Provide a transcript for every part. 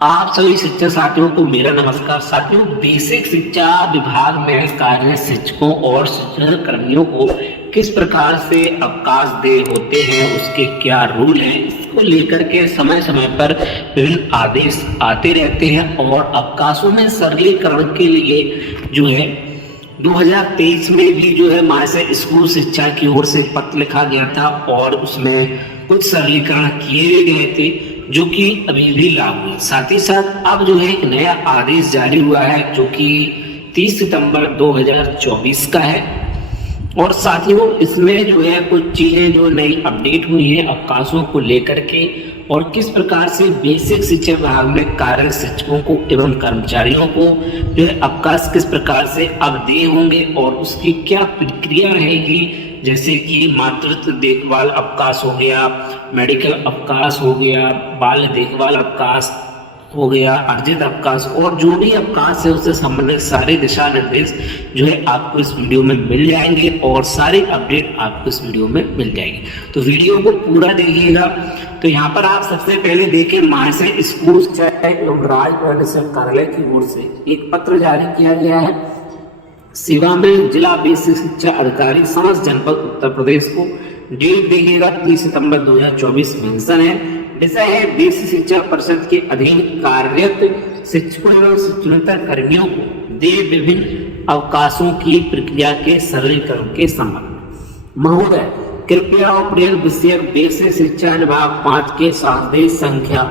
आप सभी शिक्षक साथियों को मेरा नमस्कार। साथियों, बेसिक शिक्षा विभाग में कार्यरत शिक्षकों और शिक्षण कर्मियों को किस प्रकार से अवकाश दे होते हैं, उसके क्या रूल हैं, इसको लेकर के समय समय पर विभिन्न आदेश आते रहते हैं। और अवकाशों में सरलीकरण के लिए जो है 2023 में भी जो है महाशय स्कूल शिक्षा की ओर से पत्र लिखा गया था और उसमें कुछ सरलीकरण किए गए थे जो कि अभी भी लागू है। साथ ही साथ अब जो है एक नया आदेश जारी हुआ है जो कि 30 सितंबर 2024 का है। और साथियों, इसमें जो है कुछ चीजें जो नई अपडेट हुई हैं अवकाशों को लेकर के, और किस प्रकार से बेसिक शिक्षा विभाग में कार्यरत शिक्षकों को एवं कर्मचारियों को जो है अवकाश किस प्रकार से अब दे होंगे और उसकी क्या प्रक्रिया रहेगी। जैसे कि मातृत्व देखभाल अवकाश हो गया, मेडिकल अवकाश हो गया, बाल देखभाल अवकाश हो गया, अर्जित अवकाश, और जो भी अवकाश है उससे संबंधित सारे दिशा निर्देश जो है आपको इस वीडियो में मिल जाएंगे और सारी अपडेट आपको इस वीडियो में मिल जाएगी। तो वीडियो को पूरा देखिएगा। तो यहाँ पर आप सबसे पहले देखें, महाशय स्कूल शिक्षा एवं राज्य कार्यालय की ओर से एक पत्र जारी किया गया है। सेवा में जिला बेसिक शिक्षा अधिकारी समस्त जनपद उत्तर प्रदेश को। डेट देखिएगा 30 सितंबर 2024 मेंशन है। विषय है बेसिक शिक्षा परिषद के अधीन कार्यरत शिक्षकों एवं शिक्षणेतर कर्मियों को दे विभिन्न अवकाशों की प्रक्रिया के सरलीकरण के संबंध में। महोदय, कृपया उपरोक्त विषय बेसिक शिक्षा विभाग 5 के आदेश संख्या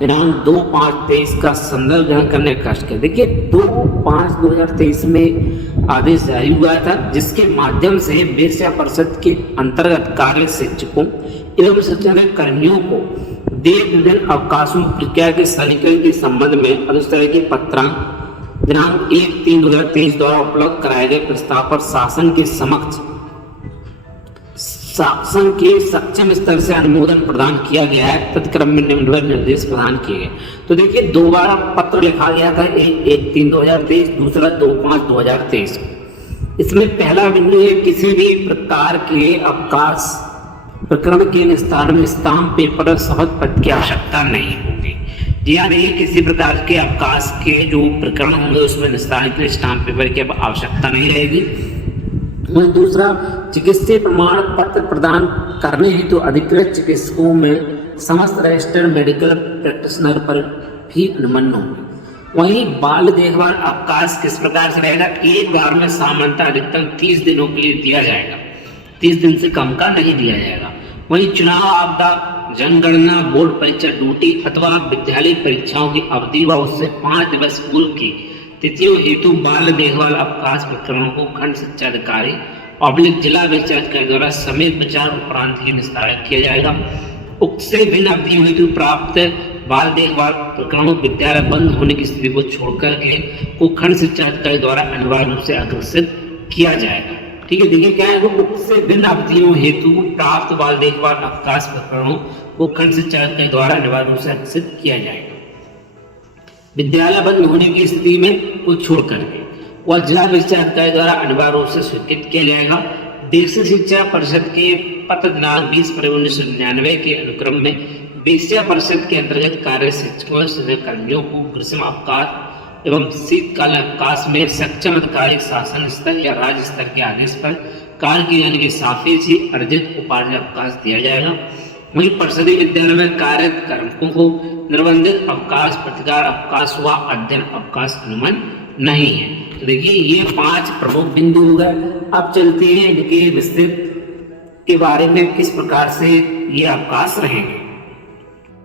दिनांक 2/5/23 का संदर्भ ग्रहण करने का कष्ट करें। देखिए 2/5/2023 में आदेश जारी हुआ था जिसके माध्यम से बेसिक परिषद के अंतर्गत कार्य शिक्षकों एवं शिक्षण कर्मियों को दे विभिन्न अवकाशों प्रक्रिया के सरलीकरण के संबंध में अधिसूचना के पत्रांक दिनांक 1/3/2023 द्वारा उपलब्ध कराए गए प्रस्ताव पर शासन के सक्षम स्तर से अनुमोदन प्रदान किया गया है। तत्क्रम में निम्नलिखित निर्देश प्रदान किए गए। तो देखिए दोबारा पत्र लिखा गया था, 1/3/2023, दूसरा 2/5/2023। इसमें पहला बिंदु है, किसी भी प्रकार के अवकाश प्रकरण के निस्तारण में स्टाम्प पेपर और शपथ पत्र की आवश्यकता नहीं होगी। जी हाँ, देखिए किसी प्रकार के अवकाश के जो प्रकरण होंगे उसमें निस्तारण के लिए स्टाम्प पेपर की आवश्यकता नहीं रहेगी। और दूसरा, चिकित्सीय प्रमाण पत्र प्रदान करने हेतु तो अधिकृत चिकित्सकों में समस्त रजिस्टर्ड मेडिकल प्रैक्टिशनर पर भी अनुमन्न होंगे। वहीं बाल देखभाल अवकाश किस प्रकार से रहेगा, एक बार में सामान्यतः अधिकतम 30 दिनों के लिए दिया जाएगा, 30 दिन से कम का नहीं दिया जाएगा। वहीं चुनाव, आपदा, जनगणना, बोर्ड परीक्षा, ड्यूटी अथवा विद्यालय परीक्षाओं की अवधि व उससे 5 दिवस पूर्व की तिथियों हेतु बाल देखभाल अवकाश प्रकरणों को खंड शिक्षा अधिकारी पब्लिक जिला विचार द्वारा समेत विचार उपरांत ही निस्तारित किया जाएगा। उक्त से भिन्न अवधियों हेतु प्राप्त बाल देखभाल प्रकरणों विद्यालय बंद होने की स्थिति को छोड़कर के को खंड शिक्षा अधिकारी द्वारा अनिवार्य रूप से अग्रसित किया जाएगा। ठीक है, देखिए क्या है, वो उक्त से भिन्न अवधियों हेतु प्राप्त बाल देखभाल अवकाश प्रकरणों को खंड शिक्षा अधिकारी द्वारा अनिवार्य रूप से अग्रसित किया जाएगा। विद्यालय बंद होने की स्थिति में को छोड़ करके वह जिला शिक्षा अधिकारी द्वारा अनिवार्य रूप से स्वीकृत किया जाएगा। बेसिक शिक्षा परिषद के पत्र दिनांक 20/1999 के अनुक्रम में बेसिक परिषद के अंतर्गत कार्य शिक्षकों और कर्मियों को ग्रीष्म अवकाश एवं शीतकाल अवकाश में सक्षम अधिकारी शासन स्तर या राज्य स्तर के आदेश पर कार्य किए जाने के सापेक्ष ही अर्जित उपार्जन अवकाश दिया जाएगा। वहीं परिषदीय विद्यालय में कार्यरत कार्मिकों को निर्बंधित अवकाश, प्रतिकार अवकाश व अध्ययन अवकाश अनुमन नहीं है। तो देखिए ये 5 प्रमुख बिंदु हो गए। अब चलते हैं इनके विस्तृत के बारे में, किस प्रकार से ये अवकाश रहेंगे।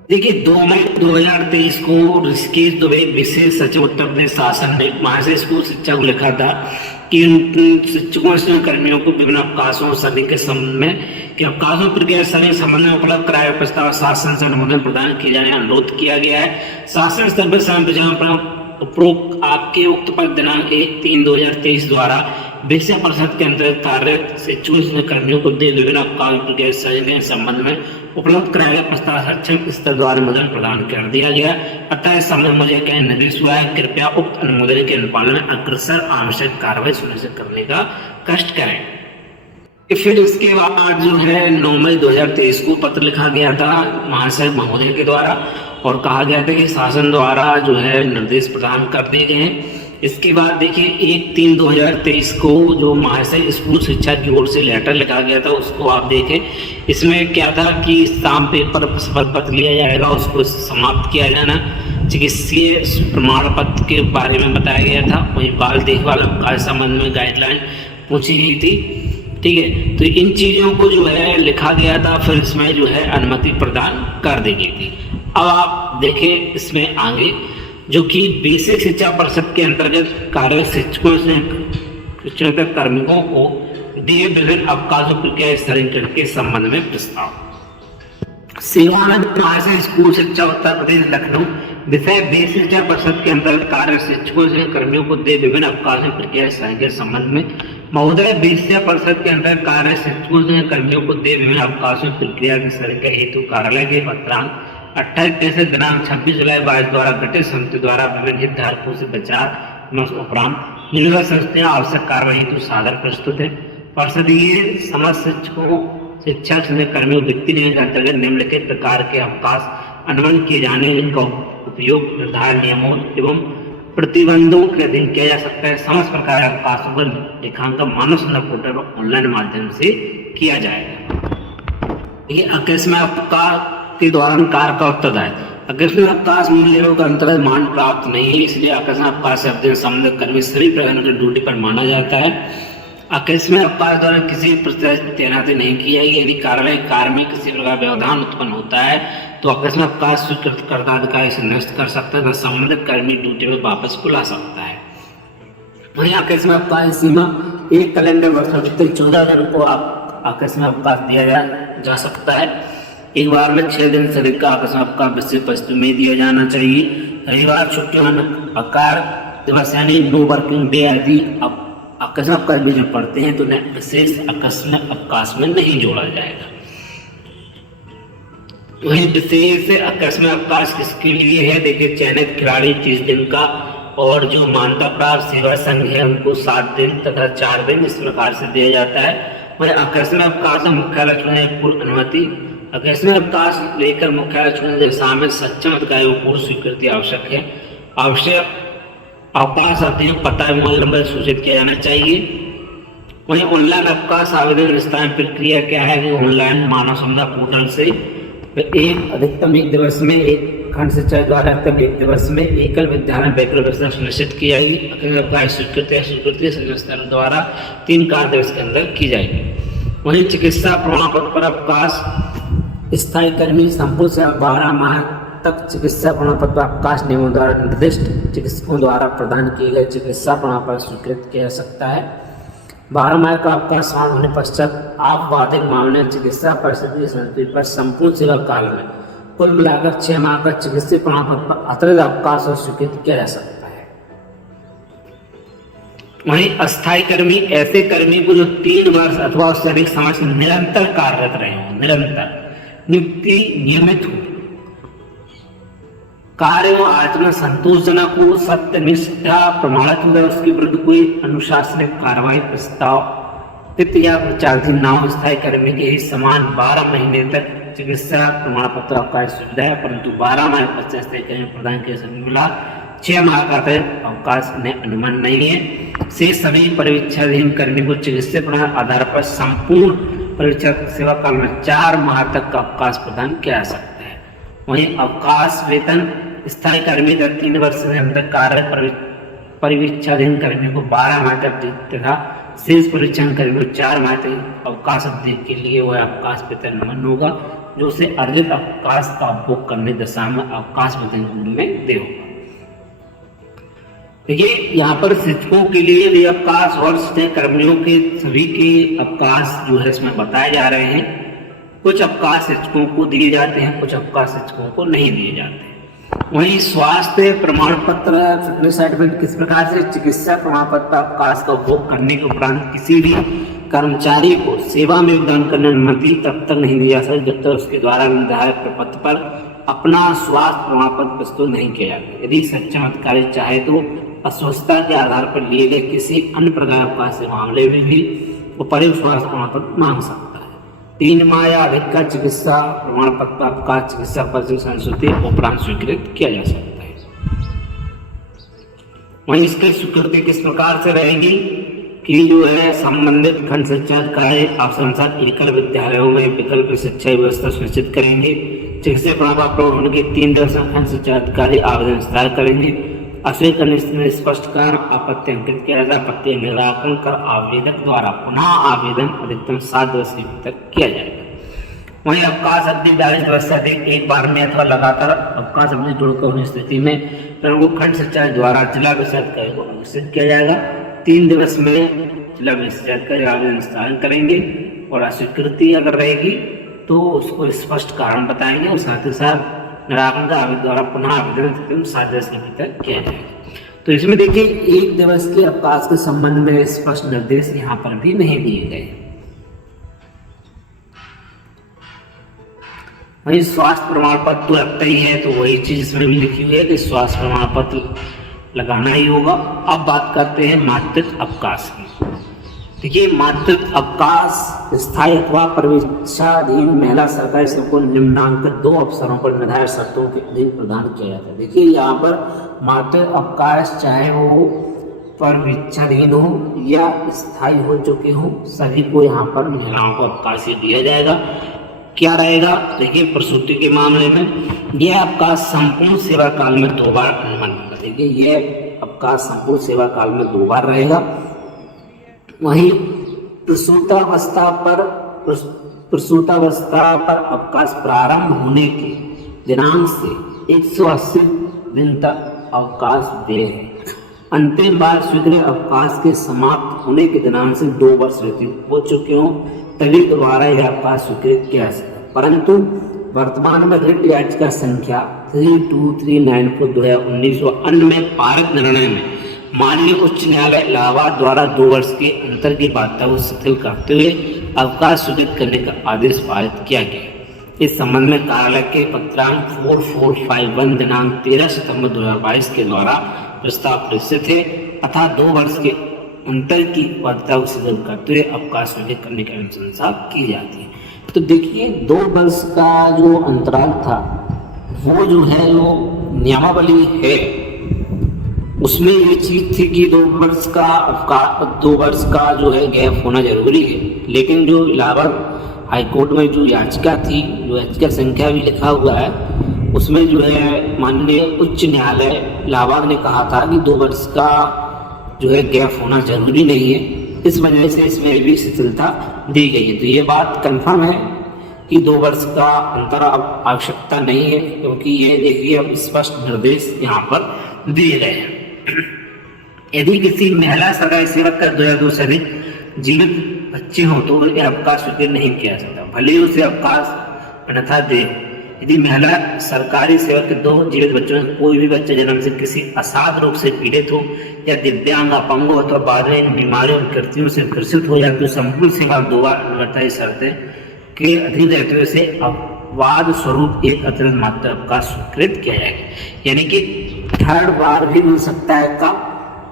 देखिए 2 मई 2023 को ऋषिकेश दुबे विशेष सचिव उत्तर प्रदेश शासन ने महाशय स्कूल शिक्षा को लिखा था कि शिक्षकों से कर्मियों को विभिन्न अवकाशों सभी के संबंध में कि अवकाशों प्रक्रिया सभी संबंध में उपलब्ध कराए प्रस्ताव शासन से अनुमोदन प्रदान किए जाने का अनुरोध किया गया है। शासन स्तर पर उपरोक्त आपके उक्त पर दिनांक 1/3/2023 द्वारा बेसिक परिषद के अंतर्गत कार्यरत शिक्षकों कर्मियों को दे विभिन्न अवकाश प्रक्रिया के संबंध में उपलब्ध कराए गए प्रस्ताव सक्षम स्तर द्वारा अनुमोदन प्रदान कर दिया गया। अतः इस समय मुझे क्या निर्देश हुआ है, कृपया उक्त अनुमोदन के अनुपालन में अग्रसर आवश्यक कार्रवाई सुनिश्चित करने का कष्ट करें। फिर इसके बाद जो है 9 मई 2023 को पत्र लिखा गया था महाशय महोदय के द्वारा, और कहा गया था कि शासन द्वारा जो है निर्देश प्रदान कर दिए गए हैं। इसके बाद देखिए 1/3/2023 को जो महाशय स्कूल शिक्षा की ओर से लेटर लिखा गया था उसको आप देखें। इसमें क्या था कि स्टाम्प पेपर शपथ पत्र लिया जाएगा, उसको समाप्त किया जाना, चिकित्सीय प्रमाण पत्र के बारे में बताया गया था। वही बाल देखभाल के संबंध में गाइडलाइन पूछी गई थी, ठीक है। तो इन चीज़ों को जो है लिखा गया था, फिर इसमें जो है अनुमति प्रदान कर दी गई थी। अब आप देखें इसमें आगे जो कि बेसिक शिक्षा परिषद के अंतर्गत कार्यरत शिक्षकों से शिक्षण कर्मियों को दिए विभिन्न अवकाशों प्रक्रिया स्थगित के संबंध में प्रस्ताव। सेवानंद महाशय स्कूल शिक्षा उत्तर प्रदेश लखनऊ विषय बेसिक शिक्षा परिषद के अंतर्गत कार्यरत शिक्षकों से कर्मियों को दिए विभिन्न अवकाशों प्रक्रिया स्थगित के संबंध में महोदय बेसिक शिक्षा परिषद के अंतर्गत कार्यरत शिक्षकों से कर्मियों को दिए विभिन्न अवकाशों प्रक्रिया के स्थगित हेतु कार्यालय के पत्रांक 28 दिनांक 26 जुलाई 22 द्वारा गठित समिति द्वारा विभिन्न हितधारकों से विचार उपरांत निर्गत संस्थाएं आवश्यक कार्रवाई हेतु सादर प्रस्तुत है। परिषदीय समस्त शिक्षकों शिक्षा कर्मियों व्यक्ति नियम के अंतर्गत निम्नलिखित प्रकार के अवकाश अनुबंध किए जाने जिनका उपयोग निर्धारित नियमों एवं प्रतिबंधों के अधीन किया जा सकता है। समस्त प्रकार के अवकाशों का लेखांकन मानव संसाधन पोर्टल पर ऑनलाइन माध्यम से किया जाएगा। ये अकस्मात अवकाश के दौरान कार्य का उत्तरदायित्व। अकस्मात अवकाश मूल्यों का अंतर्गत मान प्राप्त नहीं है, इसलिए अकस्मात अवकाश से अवधि संबंधित कर्मी सभी प्रकार की ड्यूटी पर माना जाता है। अकस्मात अवकाश द्वारा किसी प्रतिनिधि तैनाती नहीं की जाएगी। यदि कार्य में किसी प्रकार व्यवधान उत्पन्न होता है तो अकस्मात अवकाश स्वीकृत कर्ता अधिकारी से निरस्त कर सकता है, संबंधित कर्मी ड्यूटी में वापस बुला सकता है। वहीं अकस्मात अवकाश सीमा 1 कैलेंडर वर्ष 14 दिन को अकस्मात अवकाश दिया जा सकता है। एक बार में 6 दिन से अधिक का अकस्मात का विशेष परिस्थिति में दिया जाना चाहिए। रविवार छुट्टियों आकार दिवस यानी नो वर्किंग डे आदि अकस्मात कर्मी जो पढ़ते हैं तो विशेष अकस्मात अवकाश में नहीं जोड़ा जाएगा। वही विशेष अकस्मात अवकाश किसके लिए है, देखिए चयनित खिलाड़ी 30 दिन का और जो मान्यता प्राप्त सेवा संघ है उनको 7 दिन तथा 4 दिन इस प्रकार से दिया जाता है। वही अकस्मात अवकाश मुख्यालय चुने पूर्व अनुमति। अकस्मात अवकाश लेकर मुख्यालय चुने दिशा में सक्षम अधिकारी को पूर्व स्वीकृति आवश्यक है। आवश्यक अवकाश अवधि पता मोबाइल नंबर सूचित किया जाना चाहिए। वहीं ऑनलाइन अवकाश आवेदन निस्तारण प्रक्रिया क्या है, ऑनलाइन मानव संसाधन पोर्टल से अधिकतम 1 दिवस में एक खंड शिक्षा द्वारा अधिकतम 1 दिवस में एकल विद्यालय वैकल्पिक व्यवस्था सुनिश्चित की जाएगी। अवकाश स्वीकृति संस्था द्वारा 3 कार्य दिवस के अंदर की जाएगी। वहीं चिकित्सा प्रमाण पत्र पर अवकाश स्थायी कर्मी संपूर्ण से 12 माह तक चिकित्सा प्रमाण पत्र अवकाश नियमों द्वारा निर्दिष्ट चिकित्सकों द्वारा प्रदान किए गए चिकित्सा प्रमाण पत्र स्वीकृत किया जा सकता है। 12 माह का अवकाश समाप्त होने पश्चात आपवादिक मामले चिकित्सा परिस्थिति संस्कृति पर संपूर्ण सेवा काल में कुल मिलाकर 6 माह का चिकित्सा प्रमाण पत्र पर अतिरिक्त अवकाश और स्वीकृत किया जा सकता है। वहीं अस्थायी कर्मी ऐसे कर्मी को जो 3 वर्ष अथवा उससे अधिक समय से निरंतर कार्यरत रहे हों, निरंतर नियुक्ति नियमित हो, कार्य व आचरण संतोषजनक हो, सत्यनिष्ठा प्रमाणित हो, उसके विरुद्ध कोई अनुशासनिक कार्रवाई प्रस्ताव या विचाराधीन न हो, स्थायी कर्मी के ही समान 12 महीने तक चिकित्सा प्रमाण पत्र अवकाश सुविधा है, परंतु 12 माह पश्चात स्थायी कर्मी प्रदान किया मिला 6 माह का अवकाश उन्हें अनुमान नहीं है। से सभी परीक्षाधीन कर्मी को चिकित्सा प्रमाण आधार पर संपूर्ण परीक्षा सेवा काल में 4 माह तक का अवकाश प्रदान किया जा सकता है। वहीं अवकाश वेतन स्थायी कर्मी का 3 वर्ष से अंदर कार्य परीक्षाधीन कर्मी को 12 माह तक तथा शेष परीक्षण कर्मी को 4 माह तक अवकाश अवधि के लिए वह अवकाश वेतन मन होगा जो उसे अर्जित अवकाश का उपभोग करने दशा में अवकाश वेतन के रूप में दे होगा। देखिए यहाँ पर शिक्षकों के लिए भी अवकाश और कर्मियों के सभी के अवकाश जो है इसमें बताए जा रहे हैं। कुछ अवकाश शिक्षकों को दिए जाते हैं, कुछ अवकाश शिक्षकों को नहीं दिए जाते हैं। वहीं स्वास्थ्य प्रमाण पत्र फिटनेस सर्टिफिकेट किस प्रकार से चिकित्सा प्रमाण पत्र अवकाश का उपभोग करने के उपरांत किसी भी कर्मचारी को सेवा में योगदान करने की अनुमति तब तक नहीं दी जा सकती जब तक उसके द्वारा निर्धारित प्रपत्र पर अपना स्वास्थ्य प्रमाण पत्र प्रस्तुत नहीं किया जाता। यदि सक्षम अधिकारी चाहे तो अस्वस्थता के आधार पर लिए गए किसी अन्य प्रकार अवकाश के मामले में भी वो परिवार स्वास्थ्य प्रमाण पत्र मांग सकता है। 3 माह या अधिक का चिकित्सा प्रमाण पत्र आपका चिकित्सा पर्ची संस्कृति उपरांत स्वीकृत किया जा सकता है। वहीं इसकी स्वीकृति किस प्रकार से रहेगी कि जो है संबंधित खंड शिक्षा अधिकारी आवश्यकता एकल विद्यालयों में विकल्प शिक्षा व्यवस्था सुनिश्चित करेंगे। चिकित्सा प्रमाण पत्र होने के 3 दिवस में खंड शिक्षा अधिकारी आवेदन दायर करेंगे। अस्वीकृत करने में स्पष्ट कारण आपत्ति अंकित किया जाए, आपत्ति निराकरण कर आवेदक द्वारा पुनः आवेदन अधिकतम 7 दिवस के भीतर किया जाएगा। वहीं अवकाश अवधि 42 दिवस से अधिक एक बार में अथवा लगातार अवकाश अवधि जुड़कर होने स्थिति में खंड शिक्षा द्वारा जिला विषय अधिकारी को घोषित किया जाएगा। 3 दिवस में जिला विषय अधिकारी आवेदन निस्तारण करेंगे और अस्वीकृति अगर रहेगी तो उसको स्पष्ट कारण बताएंगे और साथ ही साथ निराकरण का आवेदन द्वारा पुनः आवेदन 7 दिवस के भीतर किया जाएगा। तो इसमें देखिए 1 दिवस के अवकाश के संबंध में स्पष्ट निर्देश यहाँ पर भी नहीं दिए गए। वही स्वास्थ्य प्रमाण पत्र तो लगता ही है, तो वही चीज इसमें भी लिखी हुई है कि स्वास्थ्य प्रमाण पत्र लगाना ही होगा। अब बात करते हैं मातृत्व अवकाश की। देखिए मातृत्व अवकाश स्थायी अथवा प्रवेशाधीन महिला सरकारी सेवकों को निम्नांकित 2 अवसरों पर निर्धारित शर्तों के अधीन प्रदान किया जाता है। देखिए यहाँ पर मातृत्व अवकाश चाहे वो प्रवेशाधीन हो या स्थायी हो चुके हो, सभी को यहाँ पर महिलाओं को अवकाश दिया जाएगा। क्या रहेगा? देखिए प्रसूति के मामले में यह अवकाश संपूर्ण सेवा काल में 2 बार अनुमति। देखिए यह अवकाश संपूर्ण सेवा काल में 2 बार रहेगा। वहीं प्रसूतावस्था पर अवकाश प्रारंभ होने के दिनांक से 180 दिन तक अवकाश देय है। अंतिम बार स्वीकृत अवकाश के समाप्त होने के दिनांक से 2 वर्ष व्यतीत हो चुके हों तभी दोबारा यह अवकाश स्वीकृत किया जा सकता है। परंतु वर्तमान में रिट याचिका संख्या 32394/2019 व अन्य में पारित निर्णय में माननीय उच्च न्यायालय इलाहाबाद द्वारा 2 वर्ष के अंतर की बाध्यता को शिथिल करते हुए अवकाश स्वीकृत करने का आदेश पारित किया गया। इस संबंध में कार्यालय के पत्रांक 4451 दिनांक 13 सितंबर 2022 के द्वारा प्रस्ताव प्रेषित है तथा 2 वर्ष के अंतर की बाध्यता को शिथिल करते हुए अवकाश स्वीकृत करने की अनुशंसा की जाती है। तो देखिए 2 वर्ष का जो अंतराल था वो जो है वो नियमावली है, उसमें ये चीज थी कि 2 वर्ष का अवकाश 2 वर्ष का जो है गैप होना जरूरी है। लेकिन जो इलाहाबाद हाईकोर्ट में जो याचिका थी, जो याचिका संख्या भी लिखा हुआ है, उसमें जो है माननीय उच्च न्यायालय इलाहाबाद ने कहा था कि 2 वर्ष का जो है गैप होना जरूरी नहीं है। इस वजह से इसमें भी शिथिलता दी गई है। तो ये बात कंफर्म है कि 2 वर्ष का अंतर अब आवश्यकता नहीं है, क्योंकि ये देखिए अब स्पष्ट निर्देश यहाँ पर दिए गए हैं। यदि किसी महिला सरकारी सेवक का 2002 से अधिक जीवित बच्चे हों तो यह अवकाश स्वीकृत नहीं किया सकता, भले ही उसे अवकाश अन्यथा दे। यदि महिला सरकारी सेवक के 2 जीवित बच्चों में कोई भी बच्चा जन्म से किसी असाध रोग से पीड़ित हो या दिव्यांग अपंग हो अथवा बाद में इन बीमारियों और कृतियों से ग्रसित हो या तो संपूर्ण सेवा 2 बार निर्धारित शर्तें के अधीन रहते हुए से अपवाद स्वरूप एक अतिरिक्त मात्र अवकाश स्वीकृत किया जाएगा। यानी कि 3rd बार भी मिल सकता है कब?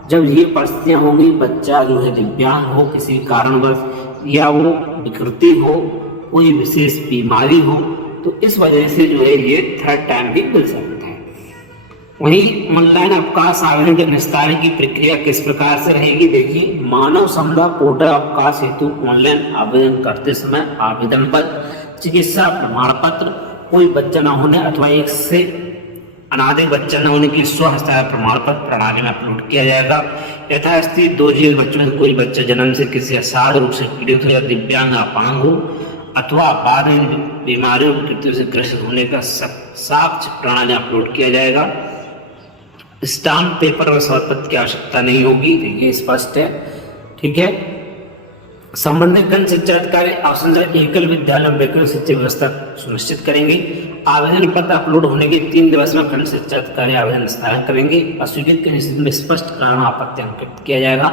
जब ये परिस्थितियां होंगी, बच्चा जो है दिव्यांग हो किसी कारणवश या वो विकृति हो, कोई विशेष बीमारी हो, तो इस वजह से जो है ये 3rd टाइम भी मिल सकता है। वहीं ऑनलाइन अवकाश आवेदन के निस्तारण की प्रक्रिया किस प्रकार से रहेगी? देखिए मानव संपदा पोर्टल अवकाश हेतु ऑनलाइन आवेदन करते समय आवेदन पर चिकित्सा प्रमाण पत्र, कोई बच्चा न होने अथवा एक से अनादिक बच्चा न होने की स्वहस्ताक्षर प्रमाण पत्र प्रणाली में अपलोड किया जाएगा। यथास्थिति 2 जीवित बच्चों में कोई बच्चा जन्म से किसी असाध रूप से पीड़ित हो या दिव्यांग अपंग हो अथवा बाद में बीमारियों की कृतियों से ग्रसित होने का साक्ष्य प्रणाली अपलोड किया जाएगा। स्टाम्प पेपर और शपथ की आवश्यकता नहीं होगी, ये स्पष्ट है। ठीक है। संबंधित खंड शिक्षा अधिकारी आवश्यक एकल विद्यालय में वैकल्पिक शिक्षा व्यवस्था सुनिश्चित करेंगे। आवेदन पत्र अपलोड होने के 3 दिवस में खंड शिक्षा अधिकारी आवेदन निस्तारण करेंगे। अस्वीकृत की स्थिति में स्पष्ट कारण आपत्ति अंकित किया जाएगा।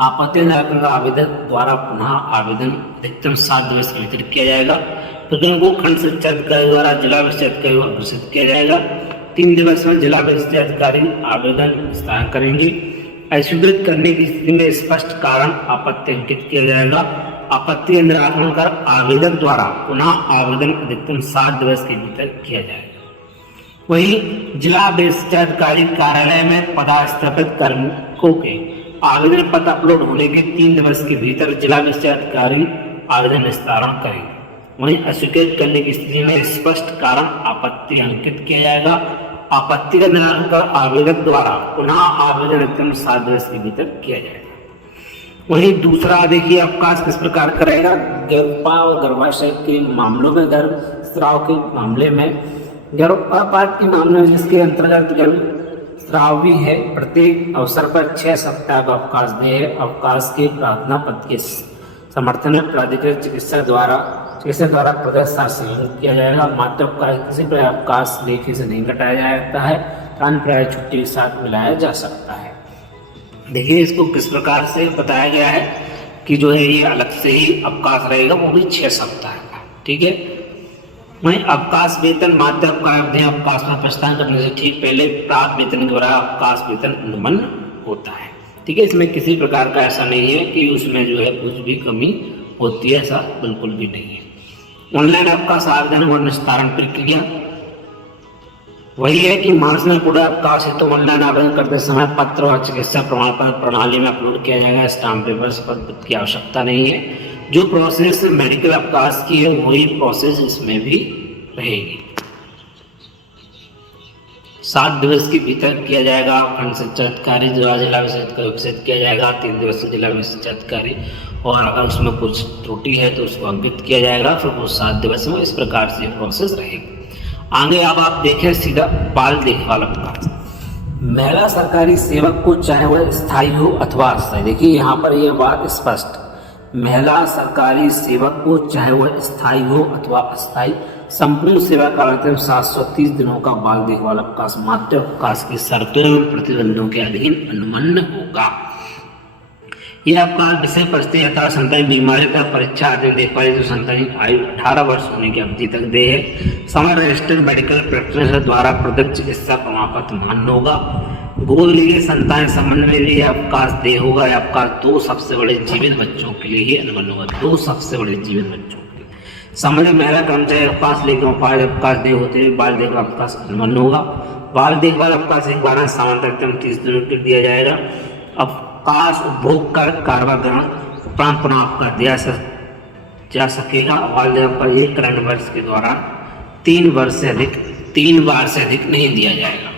आपत्ति निराकरण आवेदन द्वारा पुनः आवेदन अधिकतम 7 दिवस के भीतर किया जाएगा। प्रकरण को खंड शिक्षा अधिकारी द्वारा जिला विषय अधिकारी को अग्रसित किया जाएगा। 3 दिवस में जिला विषय अधिकारी आवेदन निस्तारण करेंगे। अस्वीकृत करने की स्थिति में स्पष्ट कारण आपत्ति अंकित किया जाएगा। आपत्ति का निराकरण कर आवेदक द्वारा पुनः आवेदन अधिकतम 7 दिवस के भीतर किया जाएगा। वहीं जिला विशिष्ट अधिकारी कार्यालय में पदस्थापित कार्मिकों के आवेदन पत्र अपलोड होने के 3 दिवस के भीतर जिला विशिष्ट अधिकारी आवेदन निस्तारण करेंगे। वहीं अस्वीकृत करने की स्थिति में स्पष्ट कारण आपत्ति अंकित किया जाएगा। आपत्ति का निराकरण कर आवेदक द्वारा पुनः आवेदन अधिकतम 7 दिवस के भीतर किया जाएगा। वहीं दूसरा देखिए अवकाश किस प्रकार करेगा। गर्भपात और गर्भाशय के मामलों में, गर्भस्राव के मामले में, गर्भपात के मामले में जिसके अंतर्गत गर्भस्राव भी है, प्रत्येक अवसर पर 6 सप्ताह का अवकाश दे। अवकाश के प्रार्थना पत्र के समर्थन में प्राधिकृत चिकित्सक द्वारा प्रदर्शन किया जाएगा। मात्र किसी भी अवकाश लेखी से नहीं घटाया जाता है, प्राय छुट्टी के साथ मिलाया जा सकता है। देखिए इसको किस प्रकार से बताया गया है कि जो है ये अलग से ही अवकाश रहेगा, वो भी 6 सप्ताह का। ठीक है। वहीं अवकाश वेतन माध्य अवकाश में प्रस्थान करने से ठीक पहले प्राप्त वेतन के द्वारा अवकाश वेतन अनुबंध होता है। ठीक है। इसमें किसी प्रकार का ऐसा नहीं है कि उसमें जो है कुछ भी कमी होती है, ऐसा बिल्कुल भी नहीं है। ऑनलाइन अवकाश आवेदन और निस्तारण प्रक्रिया वही है कि मार्च में पूरा अवकाश है तो ऑनलाइन आवेदन करते समय पत्र और चिकित्सा प्रमाण पत्र प्रणाली में अपलोड किया जाएगा। स्टाम्प पेपर्स पर की आवश्यकता नहीं है। जो प्रोसेस मेडिकल अवकाश की है वही प्रोसेस इसमें भी रहेगी। 7 दिवस के भीतर किया जाएगा। खंड शिक्षा अधिकारी जिला विशिष्ट किया जाएगा। 3 दिवस जिला विशिष्ट अधिकारी, और अगर उसमें कुछ त्रुटि है तो उसको अंकित किया जाएगा। फिर वो 7 दिवस में इस प्रकार से प्रोसेस रहेगी। आगे अब आप देखें सीधा बाल देखभाल अवकाश। महिला सरकारी सेवक को चाहे वह स्थायी हो अथवा अस्थायी, देखिए यहाँ पर यह बात स्पष्ट, महिला सरकारी सेवक को चाहे वह स्थायी हो अथवा अस्थायी संपूर्ण सेवा काल 730 दिनों का बाल देखभाल अवकाश मातृ अवकाश की शर्तों एवं प्रतिबंधों के अधीन अनुमन्य होगा। यह अवकाश विषय परिस्थिति अथवा संतान बीमारी का परीक्षा आदि देखभाल जो संतान आयु 18 वर्ष होने की अवधि तक दे है। समय रजिस्टर्ड मेडिकल प्रैक्टिशनर द्वारा प्रदत्त चिकित्सा प्रमाण पत्र मान्य होगा। गोद लिए संतान संबंध में भी यह अवकाश दे होगा। यह अवकाश 2 सबसे बड़े जीवित बच्चों के लिए ही अनुमन्य होगा। 2 सबसे बड़े जीवित बच्चों के लिए समझ महिला कर्मचारी अवकाश लेकर बाल अवकाश दे होते हैं। बाल देखभाल अवकाश अनुमन्य होगा। बाल देखभाल अवकाश एक बार सामान्य 30 दिनों के दिया जाएगा। अवकाश उपभोग कर कार्यवाही ग्रहण उपरांत पुनः अवकाश दिया जा सकेगा। बाल देखभाल 1 कैलेंडर वर्ष के दौरान 3 बार से अधिक नहीं दिया जाएगा।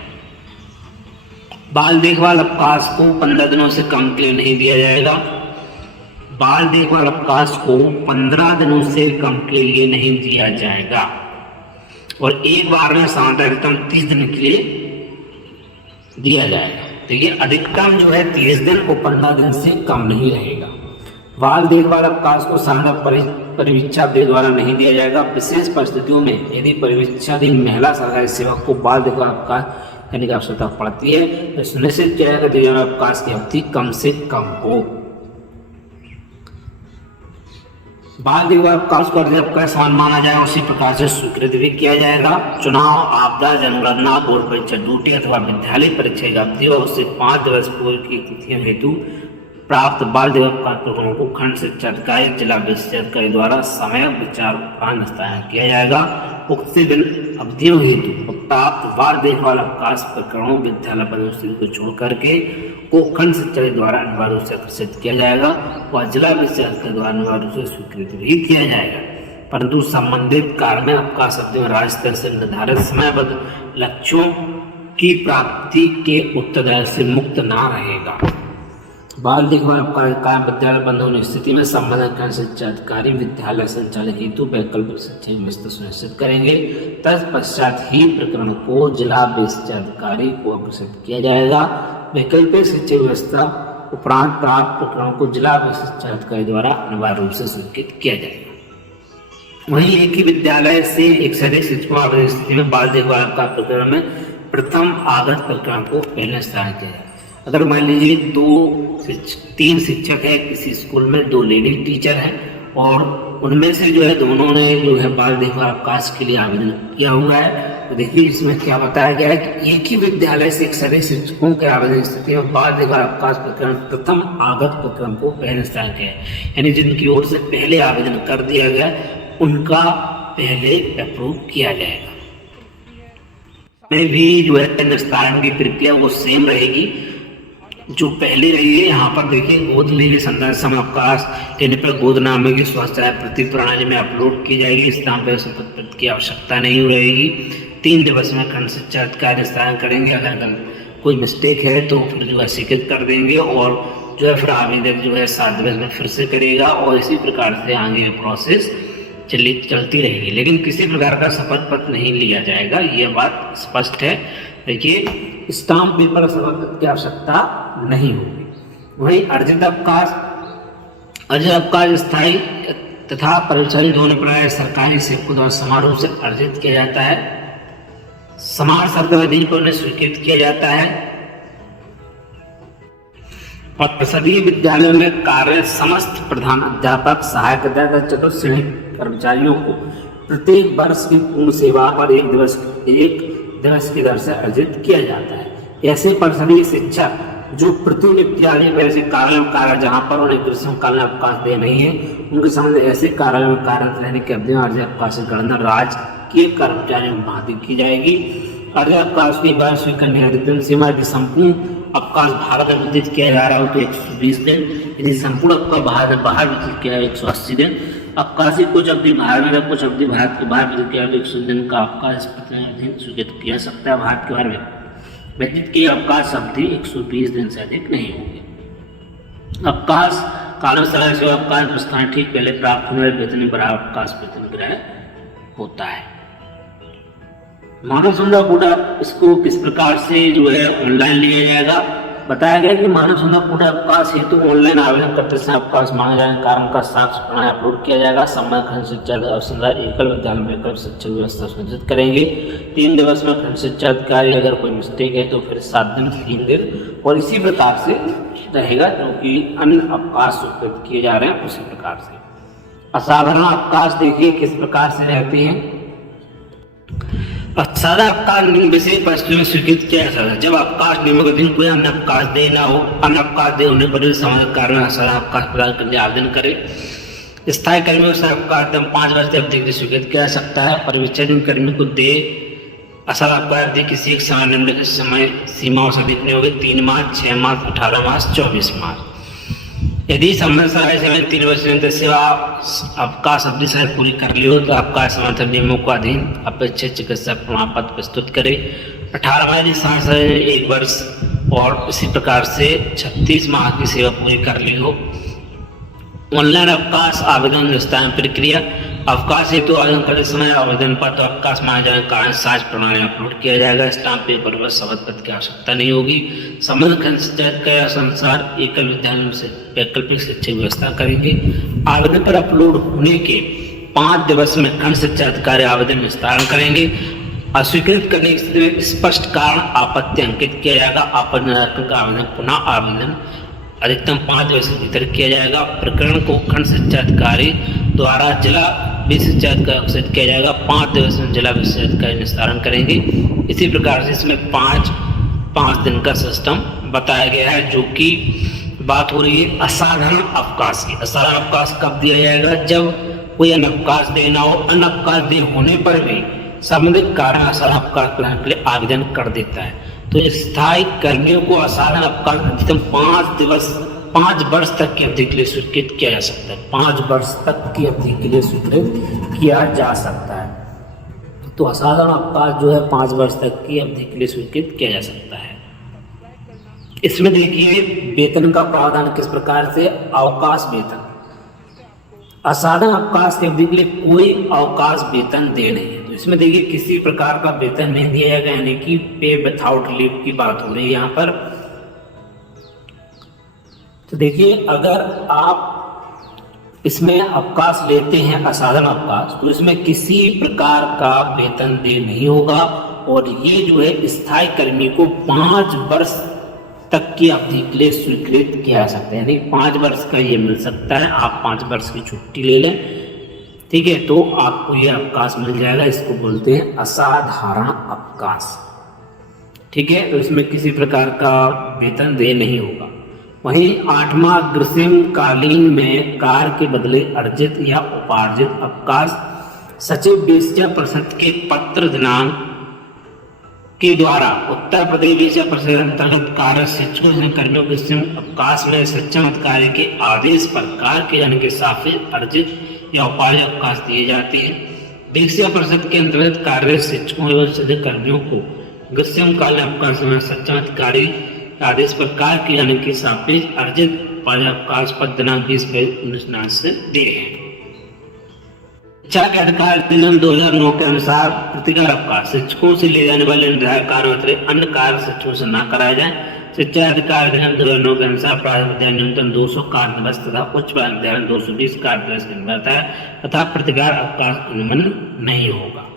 बाल देखभाल अवकाश को 15 दिनों से कम के लिए नहीं दिया जाएगा। बाल देखभाल अवकाश को 15 दिनों से कम के लिए नहीं दिया जाएगा और एक बार में सामान्यतः 30 दिन के लिए दिया जाएगा। देखिए अधिकतम जो है 30 दिन और 15 दिन से कम नहीं रहेगा। बाल देखभाल अवकाश को सामान्य परिवीक्षाधीन द्वारा नहीं दिया जाएगा। विशेष परिस्थितियों में यदि परिवीक्षाधीन महिला सरकारी सेवक को बाल देखभाल अवकाश करने की आवश्यकता पड़ती है तो सुनिश्चित किया जाएगा कि अवकाश की अवधि कम से कम हो। बाल देखभाल अवकाश को अवकाश समान माना जाएगा उसी प्रकार से स्वीकृत भी किया जाएगा। चुनाव, आपदा, जनगणना, बोर्ड परीक्षा, ड्यूटी अथवा विद्यालय परीक्षा की अवधि और उससे 5 दिवस पूर्व की तिथियों हेतु प्राप्त बाल देखभाल प्रकरणों को खंड शिक्षा अधिकारी जिला विशिष्ट अधिकारी द्वारा समय विचार निस्तारण किया जाएगा। उक्त दिन अवधियों हेतु प्राप्त बाल देखभाल अवकाश प्रकरणों विद्यालय पदोन्नति को छोड़ करके को खंड शिक्षा द्वारा अनिवार्य रूप से घोषित किया जाएगा और जिला विशिष्ट अधिकारी द्वारा अनिवार्य रूप से स्वीकृत भी किया जाएगा। परंतु संबंधित कार्य में अवकाश अवधि में राज्य स्तर से निर्धारित समयबद्ध लक्ष्यों की प्राप्ति के उत्तरदायित्व से मुक्त ना रहेगा। बाल देखभाल अवकाश विद्यालय बंद होने की स्थिति में संबंधित खंड शिक्षा अधिकारी विद्यालय संचालन हेतु वैकल्पिक शिक्षा व्यवस्था सुनिश्चित करेंगे। तत्पश्चात ही प्रकरण को जिला विशिष्ट अधिकारी को अग्रसित किया जाएगा। वैकल्पिक शिक्षा व्यवस्था उपरांत प्राप्त प्रकरणों को जिला विशिष्ट अधिकारी द्वारा अनिवार्य रूप से स्वीकृत किया जाएगा। वहीं एक ही विद्यालय से एक से अधिक शिक्षकों स्थिति में बाल देखभाल का प्रकरण में प्रथम आगत प्रकरण को पहले स्थान किया जाए। अगर मान लीजिए 3 शिक्षक है किसी स्कूल में, 2 लेडी टीचर हैं और उनमें से जो है दोनों ने जो है बाल देखभाल अवकाश के लिए आवेदन किया हुआ है। तो देखिए इसमें क्या बताया गया है कि एक ही विद्यालय से एक सभी शिक्षकों के आवेदन स्थिति में बाल देखभाल अवकाश प्रकरण प्रथम आगत प्रकरण को पहले स्थान के है, यानी जिनकी ओर से पहले आवेदन कर दिया गया उनका पहले अप्रूव किया जाएगा। में भी जो है निस्तारण की प्रक्रिया वो सेम रहेगी जो पहले रही है। यहाँ पर देखिए गोद लेने संदर्भ समय अवकाश लेने पर गोदनामे की स्वास्थ्य प्रति प्रणाली में अपलोड की जाएगी। स्टाम्प पत्र की आवश्यकता नहीं रहेगी। 3 दिवस में खंड शिक्षा अधिकारी निस्तारण करेंगे। अगर कोई मिस्टेक है तो फिर जो है स्वीकृत कर देंगे और जो है फिर आवेदक जो है 7 दिवस में फिर से करेगा और इसी प्रकार से आगे प्रोसेस चलती रहेगी। लेकिन किसी प्रकार का शपथ पत्र नहीं लिया जाएगा, ये बात स्पष्ट है। देखिए स्टाम्प पेपर शपथ पत्र की आवश्यकता नहीं होगी। वहीं अर्जित अवकाश स्थायी तथा परिचालित होने पर सरकारी सेवकों द्वारा समारोह से अर्जित किया जाता है। समान शर्त अधीन पर उन्हें स्वीकृत किया जाता है और सभी विद्यालयों में कार्य समस्त प्रधान अध्यापक सहायक अध्यापक चतुर्थ श्रेणी कर्मचारियों को प्रत्येक वर्ष की पूर्ण सेवा पर एक दिवस की दर से अर्जित किया जाता है। ऐसे परिषदीय शिक्षा जो प्रति विद्यालय में ऐसे कार्य जहाँ पर उन्हें ग्रीष्मकालीन अवकाश दे नहीं है उनके सामने ऐसे कार्यालय में कार्यरत रहने की अवधि में अर्जित अवकाश की गणना राजकीय कर्मचारियों में बाधित की जाएगी। अर्जित अवकाश की बार स्वीकार निर्धारित सीमा की संपूर्ण अवकाश भारत में वितरित किया जा रहा हो तो 120 दिन, यदि संपूर्ण अवकाश बाहर वितरित किया है 180 दिन। अवकाशी कुछ अवधि भारत में कुछ अवधि भारत के बाहर वितरित किया 100 दिन का अवकाश अधीन स्वीकृत किया सकता है। भारत के बाहर व्यतीत की अवकाश अवधि 120 दिन से अधिक नहीं होगी। अवकाश कारण सलाह सेवा अवकाश प्रस्थान ठीक पहले प्राप्त होने वाले वेतन बराबर अवकाश वेतन ग्रह होता है। मानव संसाधन कोटा इसको किस प्रकार से जो है ऑनलाइन लिया जाएगा, बताया गया कि मानव संसाधन कोटा अवकाश हेतु ऑनलाइन आवेदन करते समय अवकाश मांगे जाने कारण का साक्ष्य प्रमाण अपलोड किया जाएगा। समय खंड शिक्षा अवसर एकल विद्यालय में एकल शिक्षा व्यवस्था सुनिश्चित करेंगे। 3 दिवस में खंड शिक्षा अधिकारी अगर कोई मिस्टेक है तो फिर 7 दिन 3 दिन और इसी प्रकार से रहेगा क्योंकि अन्य अवकाश स्वीकृत किए जा रहे हैं उसी प्रकार से। असाधारण अवकाश देखिए किस प्रकार से रहते हैं। असाधारण अवकाश विशेष परिस्थितियों में स्वीकृत किया जा सकता है जब अवकाश नियमों के अधीन कोई अन्य अवकाश देना हो। अन्य अवकाश दे होने पर सामाजिक कार्य में असाधारण अवकाश प्रदान करने आवेदन करे। स्थायी कर्मियों से अवकाश 5 वर्ष अवधि के लिए स्वीकृत किया जा सकता है। परिवेक्षण कर्मी को दे असाधारण अवकाश अवधि किसी एक समय निम्नलिखित समय सीमाओं से अधिक नहीं होगी 3 माह, 6 माह, 18 माह, 24 माह। यदि संबंध समय 3 वर्ष के सेवा अवकाश अवधि से पूरी कर ली हो तो अवकाश समर्थन नियमों को अधीन अपेक्षित चिकित्सा प्रमाण पत्र प्रस्तुत करे। 18 माह यदि 1 वर्ष और इसी प्रकार से 36 माह की सेवा पूरी कर ली हो। ऑनलाइन अवकाश आवेदन निस्तारण प्रक्रिया अवकाश हेतु आवेदन करते समय आवेदन पत्र अवकाश मांगे जाने के कारण साझ प्रणाली में अपलोड किया जाएगा। स्टाम्प पेपर पर शपथ पत्र की आवश्यकता नहीं होगी। संबंधित खंड शिक्षा के अनुसार एकल विद्यालयों से वैकल्पिक शिक्षा व्यवस्था करेंगे। आवेदन पर अपलोड होने के 5 दिवस में खंड शिक्षा अधिकारी आवेदन निस्तारण करेंगे। अस्वीकृत करने की स्थिति में स्पष्ट कारण आपत्ति अंकित किया जाएगा। आपत्ति निराकरण का आवेदन पुनः आवेदन अधिकतम 5 दिवस के भीतर किया जाएगा। प्रकरण को खंड शिक्षा अधिकारी द्वारा जिला विशेष शिक्षा अधिकारी अवगत किया जाएगा। 5 दिवस में जिला विशेष अधिकारी निस्तारण करेंगे। इसी प्रकार से इसमें 5 दिन का सिस्टम बताया गया है। जो कि बात हो रही है असाधारण अवकाश की। असाधारण अवकाश कब दिया जाएगा? जब कोई अनवकाश देना हो। अनवकाश दे होने पर भी संबंधित कारण असाधारण अवकाश प्रदान के लिए आवेदन कर देता है। तो स्थायी कर्मियों को असाधारण अवकाश अधिकतम 5 वर्ष तक की अवधि के लिए स्वीकृत किया जा सकता है। 5 वर्ष तक की अवधि के लिए स्वीकृत किया जा सकता है। तो असाधारण अवकाश जो है 5 वर्ष तक की अवधि के लिए स्वीकृत किया जा सकता है। इसमें देखिए वेतन का प्रावधान किस प्रकार से। अवकाश वेतन असाधारण अवकाश की अवधि के लिए कोई अवकाश वेतन दे नहीं है। तो इसमें देखिए किसी प्रकार का वेतन नहीं दिया जाएगा, यानी कि पे विथआउट लीव की बात हो रही है यहाँ पर। तो देखिए अगर आप इसमें अवकाश लेते हैं असाधारण अवकाश तो इसमें किसी प्रकार का वेतन दे नहीं होगा और ये जो है स्थायी कर्मी को 5 वर्ष तक की अवधि के लिए स्वीकृत किया जा सकता है। यानी 5 वर्ष का ये मिल सकता है। आप 5 वर्ष की छुट्टी ले लें ठीक है, तो आपको ये अवकाश मिल जाएगा। इसको बोलते हैं असाधारण अवकाश। ठीक है, तो इसमें किसी प्रकार का वेतन देय नहीं होगा। वहीं 8वां ग्रीष्मकालीन में कार्य के बदले अर्जित या उपार्जित अवकाश सचिव 20% के पत्र दिनांक के द्वारा उत्तर प्रदेश 20% अंतर्गत कार्य शिक्षकों कर्मियों के अवकाश में सक्षम अधिकारी के आदेश पर कार्य किए जाने के सापेक्ष अर्जित या उपार्जित अवकाश दिए जाते हैं। 20% के अंतर्गत कार्य शिक्षकों एवं सभी कर्मियों को ग्रीष्मकालीन अवकाश में सक्षम अधिकारी आदेश पर कार्य किए जाने के सापेक्ष अर्जित उपार्जित अवकाश पर दिनांक 20/19 से दे हैं। शिक्षा के अधिकार अधिनियम 2009 के अनुसार प्रतिकार अवकाश शिक्षकों से ले जाने वाले निर्धारित कार्य अन्य कार्य शिक्षकों से न कराया जाए। शिक्षा अधिकार अधिनियम 2009 के अनुसार प्राथमिक विद्यालय न्यूनतम 200 कार्य दिवस तथा उच्च विद्यालय 220 कार्य दिवस की निर्धारित है तथा प्रतिकार अवकाश अनुमन नहीं होगा।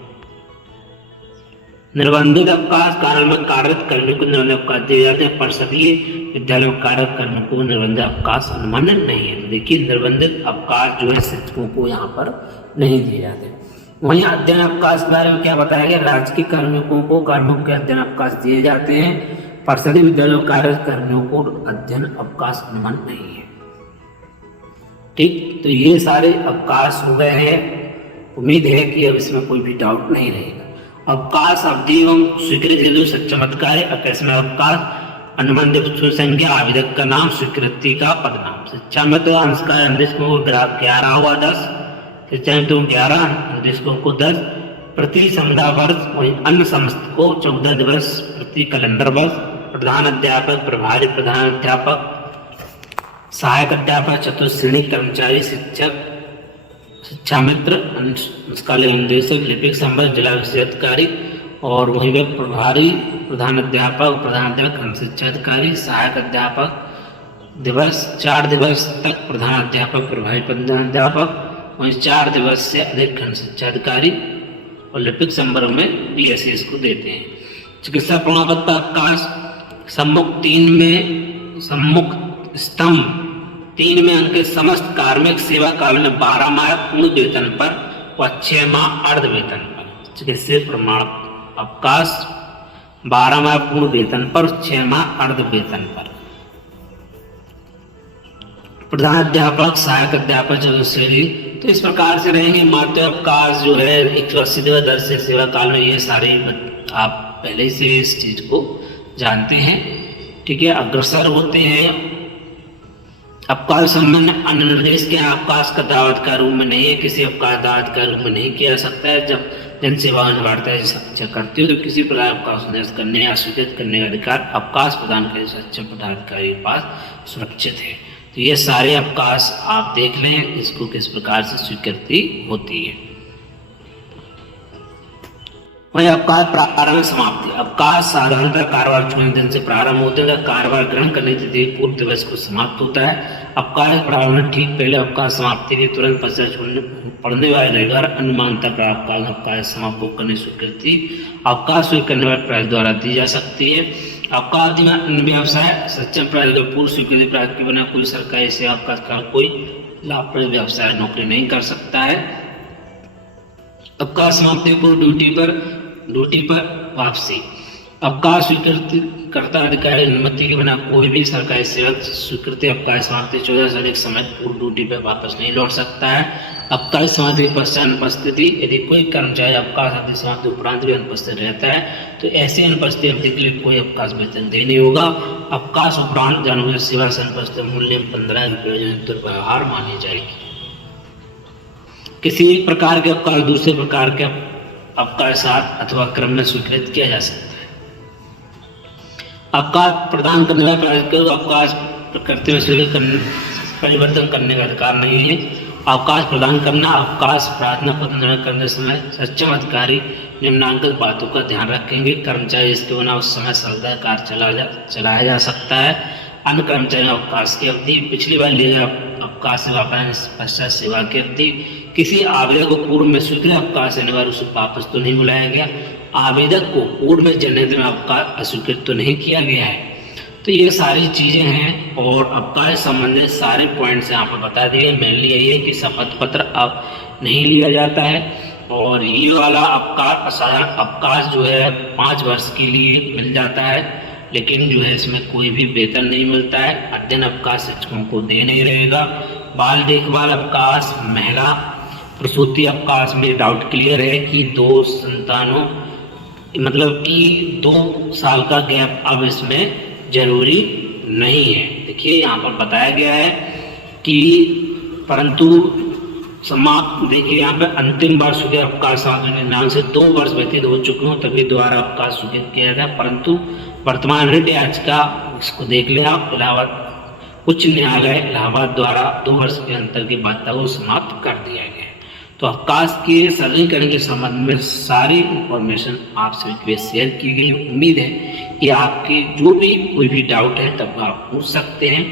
निर्बंधित अवकाश कार्य में कार्यरत कर्मियों को निर्बंधित अवकाश दिए जाते हैं। परिषदीय विद्यालयों में कार्यरत कर्मियों को निर्बंधित अवकाश अनुमन नहीं है। तो देखिए, निर्बंधित अवकाश जो है शिक्षकों को यहाँ पर नहीं दिए जाते। वहीं अध्ययन अवकाश के बारे में क्या बताया गया? राजकीय कार्मिकों को कर्मियों के अध्ययन अवकाश दिए जाते हैं। परिषदीय विद्यालयों में कार्यरत कर्मियों को अध्ययन अवकाश अनुमन नहीं है। ठीक, तो ये सारे अवकाश हो गए हैं। उम्मीद है कि अब इसमें कोई भी डाउट नहीं रहेगा। अवकाश अवधि एवं स्वीकृति हेतु सक्षम अधिकारी, अकस्मिक अवकाश, अनुबंधित संख्या, आवेदक का नाम, स्वीकृति का पदनाम। शिक्षा में तो अंशकाल निर्देशकों को 11 हुआ 10, शिक्षा में तो 11, निर्देशकों को 10 प्रति समुदाय वर्ष, वहीं अन्य समस्त को 14 दिवस प्रति कैलेंडर वर्ष। प्रधान अध्यापक, प्रभारी प्रधान अध्यापक, सहायक अध्यापक, चतुश्रेणी कर्मचारी, शिक्षक, शिक्षा मित्र, अंशकालीन निदेशक, लिपिक संबंध, जिला विषय अधिकारी और वहीं पर प्रभारी प्रधान अध्यापक, प्रधान अध्यापक, क्रम शिक्षा अधिकारी, सहायक अध्यापक दिवस 4 दिवस तक प्रधान अध्यापक, प्रभारी प्रधान अध्यापक, वहीं 4 दिवस से अधिक खंड शिक्षा अधिकारी और लिपिक संवर्ग में BSS को देते हैं। चिकित्सा प्रमाण पत्र अवकाश सम्मुख स्तंभ 3 में अंकित समस्त कार्मिक सेवा काल में 12 माह पूर्ण वेतन पर व 6 माह अर्ध वेतन पर। चिकित्सा प्रमाण अवकाश 12 माह पूर्ण वेतन पर, 6 माह अर्ध वेतन पर। प्रधान अध्यापक, सहायक अध्यापक, चतुश्रेणी तो इस प्रकार से रहेंगे। मातृ अवकाश जो है 180 दिवस दर से सेवा काल में, ये सारे आप पहले से इस चीज को जानते हैं। ठीक है, अग्रसर होते हैं। अवकाश संबंध अन्य निर्देश के अवकाश का दावत का रूप में नहीं है। किसी अवकाश दावत का रूप में नहीं किया जा सकता है। जब जन सेवा निभाता शिक्षा करती हो तो किसी प्रकार अवकाश निर्देश करने या स्वीकृत करने का अधिकार अवकाश प्रदान करने से अच्छे पदाधिकारी के पास सुरक्षित है। तो ये सारे अवकाश आप देख लें, इसको किस प्रकार से स्वीकृति होती है। वही अवकाश प्रारंभ समाप्ति। अवकाश साधारणतः कार्यभार छोड़ने दिन से प्रारंभ होते हैं। कार्यभार ग्रहण करने के पूर्व दिवस को समाप्त होता है। अवकाश प्रारंभ ठीक पहले अवकाश समाप्ति के तुरंत पश्चात छोड़ने पड़ने वाले रविवार अनुमानता प्राप्त अवकाश समाप्त करने स्वीकृति अवकाश स्वीकृत करने वाले प्राधिकारी द्वारा दी जा सकती है। अवकाश में अन्य व्यवसाय सक्षम प्राधिकारी पूर्व स्वीकृति प्राप्त के बिना कोई सरकारी सेवा अवकाश का कोई लाभप्रद व्यवसाय नौकरी नहीं कर सकता है। अवकाश समाप्ति पूर्व ड्यूटी पर वापसी। अवकाश स्वीकृति कर्ता अधिकारी अनुमति के बिना कोई भी सरकारी सेवक स्वीकृति अवकाश समाप्ति 14 से अधिक समय पूर्व ड्यूटी पर वापस नहीं लौट सकता है। अवकाश समाप्ति पश्चात अनुपस्थिति। यदि कोई कर्मचारी अवकाश अवधि समाप्ति उपरांत भी अनुपस्थित रहता है तो ऐसी अनुपस्थिति अवधि के लिए कोई अवकाश वेतन देने होगा। अवकाश उपरांत जानवर सेवा से अनुपस्थित मूल्य 15 रुपये दुर्व्यवहार मानी जाएगी। किसी एक प्रकार के अवकाश दूसरे प्रकार के अवकाश अथवा क्रम में स्वीकृत किया जा सकता है। अवकाश प्रदान करने वाले को अवकाश करते हुए परिवर्तन करने का अधिकार नहीं है। अवकाश प्रदान करना। अवकाश प्रार्थना पत्र निर्णय करने समय सक्षम अधिकारी निम्नांकित बातों का ध्यान रखेंगे। कर्मचारी इसके बिना उस समय समुदाय कार्य चलाया जा सकता है। अन्य कर्मचारी अवकाश की अवधि पिछली बार लिए अवकाश सेवा पश्चात सेवा की अवधि। किसी आवेदक को पूर्व में स्वीकृत अवकाश देने पर उसे वापस तो नहीं बुलाया गया। आवेदक को पूर्व में जनहित में अवकाश अस्वीकृत तो नहीं किया गया है। तो ये सारी चीज़ें हैं और अवकाश संबंधित सारे पॉइंट्स यहाँ पर बता दिए। मेनली यही है कि शपथ पत्र अब नहीं लिया जाता है। और ये वाला अवकाश जो है 5 वर्ष के लिए मिल जाता है, लेकिन जो है इसमें कोई भी वेतन नहीं मिलता है। अध्ययन अवकाश शिक्षकों को दे नहीं रहेगा। बाल देखभाल अवकाश, महिला प्रसूति अवकाश में डाउट क्लियर है कि 2 संतानों मतलब कि 2 साल का गैप अब इसमें जरूरी नहीं है। देखिए यहाँ पर बताया गया है कि परंतु समाप्त, देखिए यहाँ पे अंतिम वर्ष के अवकाश 1999 से 2 वर्ष व्यतीत हो चुके हों तभी दोबारा अवकाश स्वीकृत किया जाए, परंतु वर्तमान रिट याचिका इसको देख लें आप, इलाहाबाद उच्च न्यायालय इलाहाबाद द्वारा 2 वर्ष के अंतर की बाध्यता को समाप्त कर दिया गया है। तो अवकाश के सरलीकरण के संबंध में सारी इंफॉर्मेशन आपसे शेयर की गई। उम्मीद है कि आपके जो भी कोई भी डाउट है तब आप पूछ सकते हैं,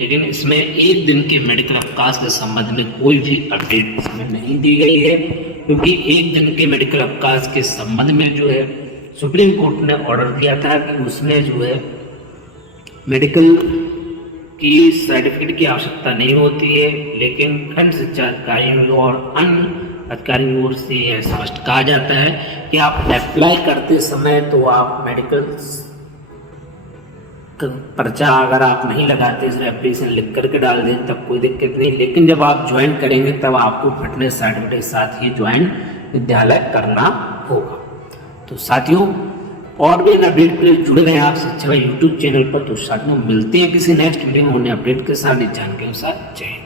लेकिन इसमें 1 दिन के मेडिकल अवकाश के संबंध में कोई भी अपडेट इसमें नहीं दी गई है, क्योंकि 1 दिन के मेडिकल अवकाश के संबंध में जो है सुप्रीम कोर्ट ने ऑर्डर दिया था कि उसमें जो है मेडिकल की सर्टिफिकेट की आवश्यकता नहीं होती है, लेकिन खंड शिक्षा अधिकारियों और अन्य अधिकारियों ओर से यह स्पष्ट कहा जाता है कि आप अप्लाई करते समय तो आप मेडिकल पर्चा अगर आप नहीं लगाते, इसमें एप्लीकेशन लिख करके डाल दें तब कोई दिक्कत नहीं, लेकिन जब आप ज्वाइन करेंगे तब आपको फिटनेस सर्टिफिकेट के साथ ही ज्वाइन विद्यालय करना होगा। तो साथियों, और भी अपडेट के लिए जुड़े रहें आप शिक्षा यूट्यूब चैनल पर। तो साथियों मिलते हैं किसी नेक्स्ट वीडियो में अपडेट के साथ, जानकारी के साथ। जय हिंद।